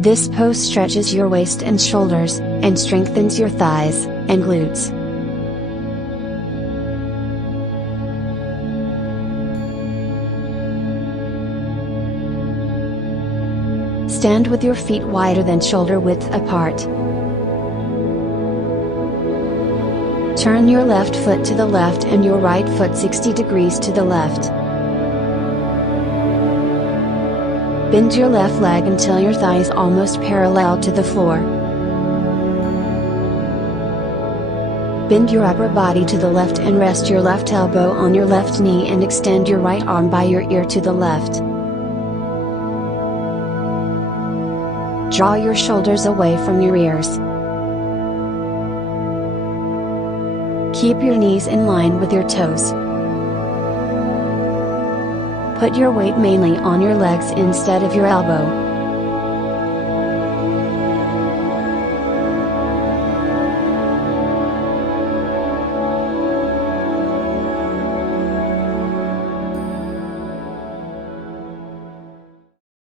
This pose stretches your waist and shoulders, and strengthens your thighs and glutes. Stand with your feet wider than shoulder width apart. Turn your left foot to the left and your right foot 60 degrees to the left. Bend your left leg until your thigh is almost parallel to the floor. Bend your upper body to the left and rest your left elbow on your left knee and extend your right arm by your ear to the left. Draw your shoulders away from your ears. Keep your knees in line with your toes. Put your weight mainly on your legs instead of your elbow.